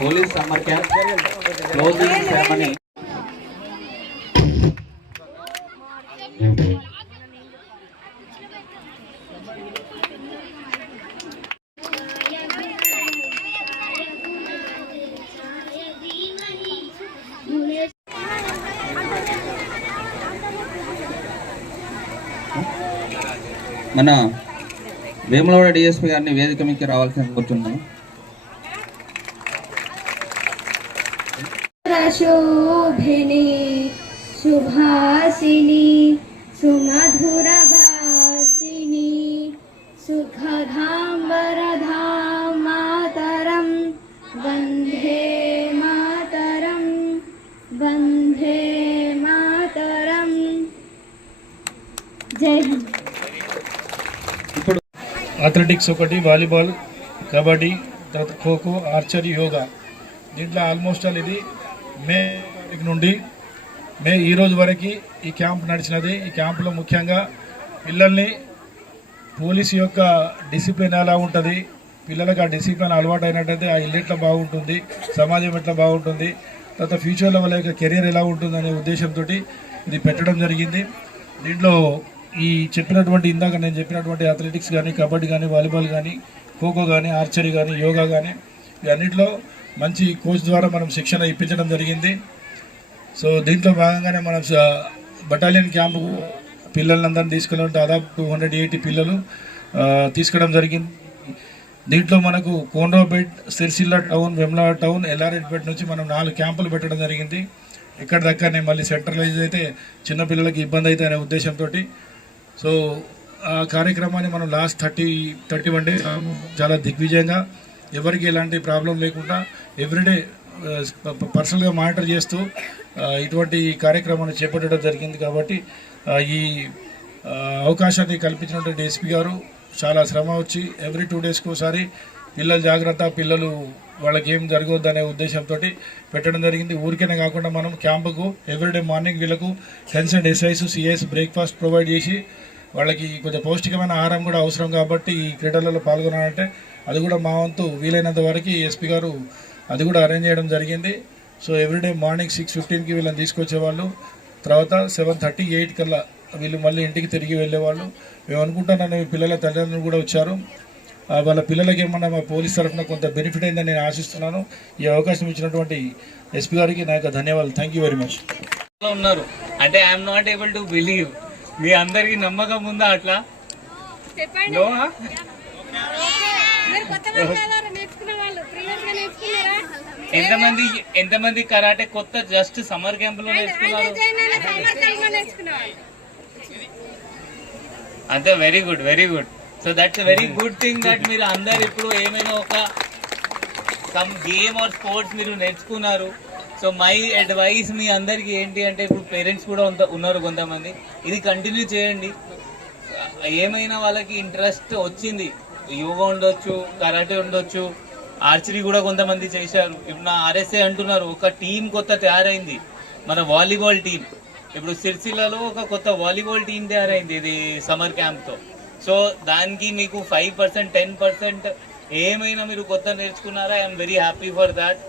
Police summer camp closing ceremony. మన Vemulawada DSP గారిని వేదిక మీదకి రావాల్సిన కోరుతున్నాను. శోభిని సుభాసిని సుమధురభాసిని సుఖధాంబరధాం మాతరం వందే మాతరం వందే మాతరం. జై హింద్. అథ్లెటిక్స్ ఒకటి, వాలీబాల్, కబడ్డీ, తర్వాత ఖోఖో, ఆర్చరీ, యోగా. దీంట్లో ఆల్మోస్ట్ ఆల్ ఇది మే నుండి ఈ రోజు వరకు ఈ క్యాంప్ నడిచినది. ఈ క్యాంపులో ముఖ్యంగా పిల్లల్ని పోలీసు యొక్క డిసిప్లిన్ ఎలా ఉంటుంది, పిల్లలకు ఆ డిసిప్లిన్ అలవాటు అయినట్టయితే ఆ ఇల్లు ఎట్లా బాగుంటుంది, సమాజం ఎట్లా బాగుంటుంది, తర్వాత ఫ్యూచర్లో వాళ్ళ యొక్క కెరీర్ ఎలా ఉంటుంది అనే ఉద్దేశంతో ఇది పెట్టడం జరిగింది. దీంట్లో ఈ చెప్పినటువంటి ఇందాక నేను చెప్పినటువంటి అథ్లెటిక్స్ కానీ, కబడ్డీ కానీ, వాలీబాల్ కానీ, ఖోఖో కానీ, ఆర్చరీ కానీ, యోగా కానీ, ఇవన్నింటిలో మంచి కోచ్ ద్వారా మనం శిక్షణ ఇప్పించడం జరిగింది. సో దీంట్లో భాగంగానే మనం బటాలియన్ క్యాంపు పిల్లలందరినీ తీసుకెళ్ళి దాదాపు 280 పిల్లలు తీసుకోవడం జరిగింది. దీంట్లో మనకు కోనరావుపేట్, సిరిసిల్ల టౌన్, వేములవాడ టౌన్, ఎల్లారెడ్డిపేట నుంచి మనం 4 క్యాంపులు పెట్టడం జరిగింది. ఇక్కడ దగ్గరనే మళ్ళీ సెంట్రలైజ్ అయితే చిన్నపిల్లలకి ఇబ్బంది అయితే అనే ఉద్దేశంతో సో ఆ కార్యక్రమాన్ని మనం లాస్ట్ 31 డేస్ చాలా దిగ్విజయంగా, ఎవరికి ఎలాంటి ప్రాబ్లం లేకుండా ఎవ్రీడే పర్సనల్గా మానిటర్ చేస్తూ ఇటువంటి కార్యక్రమాన్ని చేపట్టడం జరిగింది. కాబట్టి ఈ అవకాశాన్ని కల్పించినటువంటి ఎస్పీ గారు చాలా శ్రమ వచ్చి ఎవ్రీ 2 డేస్కి ఒకసారి పిల్లలు జాగ్రత్త, పిల్లలు వాళ్ళకి ఏం జరగవద్దు అనే ఉద్దేశంతో పెట్టడం జరిగింది. ఊరికేనే కాకుండా మనం క్యాంపుకు ఎవ్రీడే మార్నింగ్ వీళ్ళకు concern SIs, CIs breakfast provide చేసి వాళ్ళకి కొంచెం పౌష్టికమైన ఆహారం కూడా అవసరం. కాబట్టి ఈ క్రీడలలో పాల్గొనాలంటే అది కూడా మా వంతు వీలైనంత వరకు ఎస్పీ గారు అది కూడా అరేంజ్ చేయడం జరిగింది. సో ఎవ్రీడే మార్నింగ్ 6:15కి వీళ్ళని తీసుకొచ్చేవాళ్ళు, తర్వాత 7:30, 8 కల్లా వీళ్ళు మళ్ళీ ఇంటికి తిరిగి వెళ్ళేవాళ్ళు. మేము అనుకుంటున్నాను పిల్లల తల్లిదండ్రులు కూడా వచ్చారు. వాళ్ళ పిల్లలకి ఏమన్నా మా పోలీస్ తరఫున కొంత బెనిఫిట్ అయిందని నేను ఆశిస్తున్నాను. ఈ అవకాశం ఇచ్చినటువంటి ఎస్పీ గారికి నా యొక్క ధన్యవాదాలు. Thank you very much. ఉన్నారు అంటే I'm not able to believe. మీ అందరికి నమ్మకం ఉందా అట్లా? ఎంతమంది కరాటే కొత్త జస్ట్ సమ్మర్ క్యాంప్ లో నేర్చుకున్నారు? అంతే. Very good, very good. So that's very good thing that మీరు అందరు ఇప్పుడు ఏమైనా ఒక సమ్ గేమ్ ఆర్ స్పోర్ట్స్ మీరు నేర్చుకున్నారు. సో మై అడ్వైస్ మీ అందరికి ఏంటి అంటే, ఇప్పుడు పేరెంట్స్ కూడా ఉన్నారు కొంతమంది, ఇది కంటిన్యూ చేయండి. ఏమైనా వాళ్ళకి ఇంట్రెస్ట్ వచ్చింది, యోగా ఉండొచ్చు, కరాటే ఉండొచ్చు, ఆర్చరీ కూడా కొంతమంది చేశారు. ఇప్పుడు నా ఆర్ఎస్ఏ అంటున్నారు ఒక టీం కొత్త తయారైంది, మన వాలీబాల్ టీం. ఇప్పుడు సిరిసిల్లలో ఒక కొత్త వాలీబాల్ టీం తయారైంది ఇది సమ్మర్ క్యాంప్తో. సో దానికి మీకు 5%, 10% ఏమైనా మీరు కొత్త నేర్చుకున్నారా, I'm very happy for that.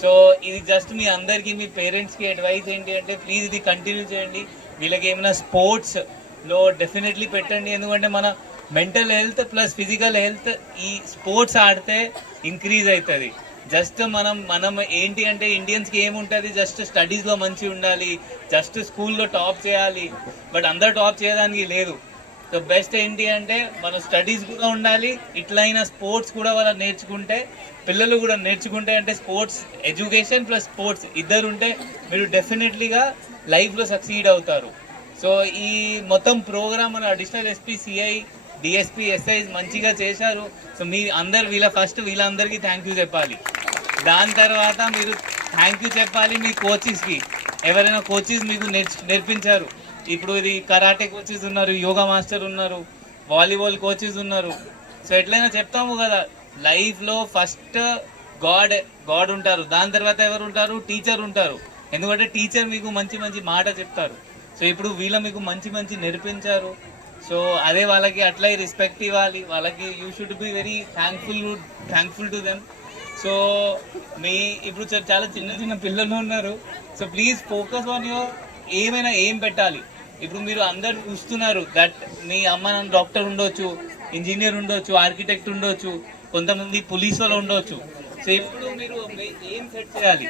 So ఇది జస్ట్ మీ అందరికీ, మీ పేరెంట్స్కి అడ్వైస్ ఏంటి అంటే, ప్లీజ్ ఇది కంటిన్యూ చేయండి. వీళ్ళకి ఏమైనా స్పోర్ట్స్లో డెఫినెట్లీ పెట్టండి. ఎందుకంటే మన mental health plus physical health ఈ స్పోర్ట్స్ ఆడితే ఇంక్రీజ్ అవుతుంది. జస్ట్ మనం ఏంటి అంటే, ఇండియన్స్కి ఏముంటుంది, జస్ట్ స్టడీస్లో మంచిగా ఉండాలి, జస్ట్ స్కూల్లో టాప్ చేయాలి, బట్ అందరు టాప్ చేయడానికి లేదు. సో బెస్ట్ ఏంటి అంటే మన స్టడీస్ కూడా ఉండాలి, ఇట్లయినా స్పోర్ట్స్ కూడా వాళ్ళు నేర్చుకుంటే, పిల్లలు కూడా నేర్చుకుంటే, అంటే స్పోర్ట్స్ ఎడ్యుకేషన్ ప్లస్ స్పోర్ట్స్ ఇద్దరు ఉంటే మీరు డెఫినెట్లీగా లైఫ్లో సక్సీడ్ అవుతారు. సో ఈ మొత్తం ప్రోగ్రామ్ మన additional SP, CI, DSP, SIs మంచిగా చేశారు. సో మీ వీళ్ళందరికీ థ్యాంక్ యూ చెప్పాలి. దాని తర్వాత మీరు థ్యాంక్ యూ చెప్పాలి మీ కోచెస్కి. ఎవరైనా కోచెస్ మీకు నేర్పించారు. ఇప్పుడు ఇది కరాటే కోచెస్ ఉన్నారు, యోగా మాస్టర్ ఉన్నారు, వాలీబాల్ కోచెస్ ఉన్నారు. సో ఎట్లయినా చెప్తాము కదా, లైఫ్లో ఫస్ట్ గాడ్ ఉంటారు, దాని తర్వాత ఎవరు ఉంటారు, టీచర్ ఉంటారు. ఎందుకంటే టీచర్ మీకు మంచి మంచి మాట చెప్తారు. సో ఇప్పుడు వీళ్ళ మీకు మంచి నేర్పించారు. సో అదే వాళ్ళకి అట్లా రెస్పెక్ట్ ఇవ్వాలి. వాళ్ళకి you should be very thankful to them. So మీ ఇప్పుడు చాలా చిన్న చిన్న పిల్లలు ఉన్నారు. So please focus on your ఏమైనా ఏం పెట్టాలి. ఇప్పుడు మీరు అందరు చూస్తున్నారు దట్ మీ అమ్మ నాన్న డాక్టర్ ఉండొచ్చు, ఇంజనీర్ ఉండొచ్చు, ఆర్కిటెక్ట్ ఉండొచ్చు, కొంతమంది పోలీస్ వాళ్ళు ఉండొచ్చు. సో ఇప్పుడు మీరు ఏం సెట్ చేయాలి,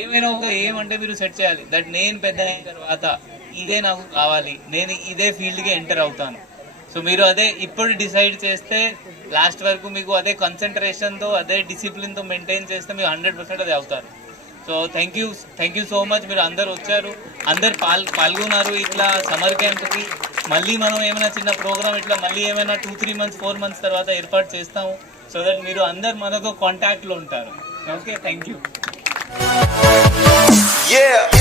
ఏమైనా ఒక ఏమంటే మీరు సెట్ చేయాలి దట్ నేను పెద్ద అయిన తర్వాత ఇదే నాకు కావాలి, నేను ఇదే ఫీల్డ్కి ఎంటర్ అవుతాను. సో మీరు అదే ఇప్పుడు డిసైడ్ చేస్తే లాస్ట్ వరకు మీకు అదే కాన్సన్ట్రేషన్తో అదే డిసిప్లిన్తో మెయింటైన్ చేస్తే మీరు 100% అది అవుతారు. So thank you so much. మీరు అందరు వచ్చారు, అందరు పాల్గొన్నారు ఇట్లా సమ్మర్ క్యాంప్కి. మళ్ళీ మనం ఏమైనా చిన్న ప్రోగ్రామ్ ఇట్లా మళ్ళీ ఏమైనా 2-3 months 4 months తర్వాత ఏర్పాటు చేస్తాము. సో దట్ మీరు అందరు మనకు కాంటాక్ట్లో ఉంటారు. Okay, thank you. Yeah.